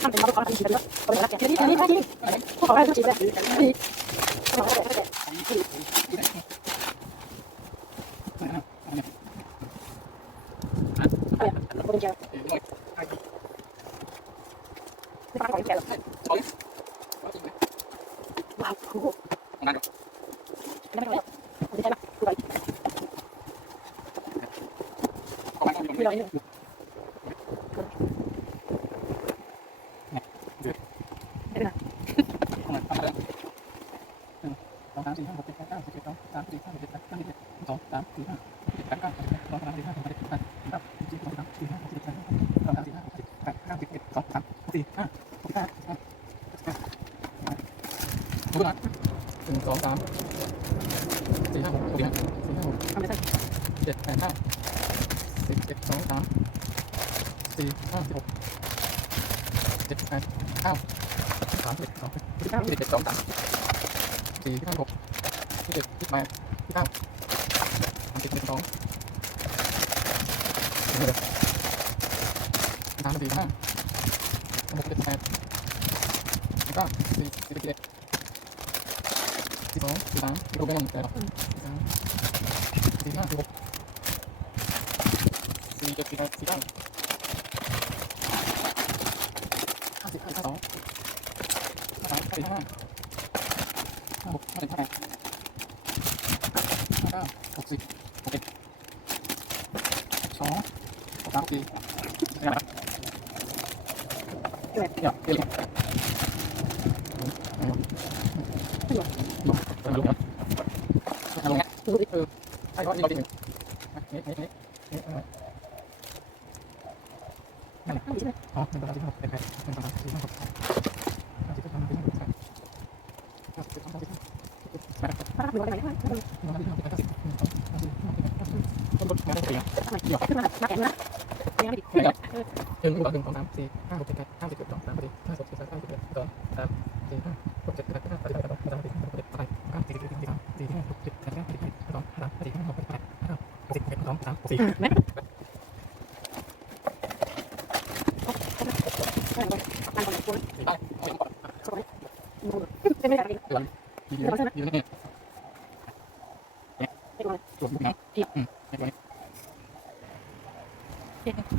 ทำเป็นเราขอทำชีวิตด้วยคนรักแก่ที่นี่ที่นี่พวกเขาได้ทุกชีวิตเลยขอได้แก่อะไรคนเดียวไม่ ฟังของแก่หรอกว้าวโอ้โหไม่ได้ไม่ได้ไม่ได้ไม่ได้ไม่ได้ไม่ได้สองสามสี่ห้าหกเจ็ดแปดเก้าสิบเอ็ดสองสามสี่ห้าหกเจ็ดแปดเก้าสิบเอ็ดสองสามสี่ห้าเจ็ดแปดเก้าสิบเอ็ดสองสามสี่ห้าหกเจ็ดแปดเก้าสิบเอ็ดสองส ดแล้วหนึ่งสองสามสี่ห้าหกสี่ห้าสี่ห้าหกไม่ได้เจ็ดแปดเก้าสิบเอ็ดสองสามสี่ห้าสิบหกเจ็ดแปดเก้าสามสิบสองสิบเก้าสิบเอ็ดสองสามสี่ห้าหกสิบเจ็ดสิบแปดสิบเก้าสามสิบเอ็ดสองเดี๋ยวสามสี่ห้าหกเจ็ดแปดเก้าสี่สิบเอ็ด สิบสองสิบสามสิบหกไม่ต้องแต่หรอกสิบสามสี่ห้าสิบหกสี่เจ็ดสี่แปดสี่เก้าห้าสิบห้าสองห้าสามสี่ห้าห้าหกห้าเจ็ดห้าแปดห้าเก้าหกสิบหกเอ็ดสองหกสามสี่เนี่ยนะเนี่ยเดี๋ยวเดี๋ยว ลงลงลงลงเนี่ยดูดิใช่เพราะนี่เราจริงนี่นี่นี่นี่เออทำดีใช่ไหมอ๋อหนึ่งสองสามสี่ห้าหกเจ็ดแปดหนึ่งสองสามสี่ห้าหกเจ็ดห้าสิบเอ็ดสองสามสี่ห้าหกเจ็ดแปดห้าสิบเอ็ดสองสามสี่ห้าหกเจ็ดแปดถ้าทำดูอะไรไหมหนึ่งสองสามสี่ห้าหกเจ็ดแปดเก้าสิบหนึ่งสองสามสี่ห้าหกเจ็ดแปดเก้าสิบต้นรถแม่ได้สี่ทำไมขึ้นมาหน้าแข็งนะยังไม่ดิหนึ่งหนึ่งสองสามสี่ห้าหกเจ็ดแปดเก้าสิบเอ็ดสองสาม สี่ห้าหกเจ็ดแปดเก้าสิบสิบเอ็ดสิบสองสิบสามสิบสี่สิบห้าสิบหกสิบเจ็ดแปดเก้าสิบสิบเอ็ดสิบสองสิบสามสิบสี่สิบห้า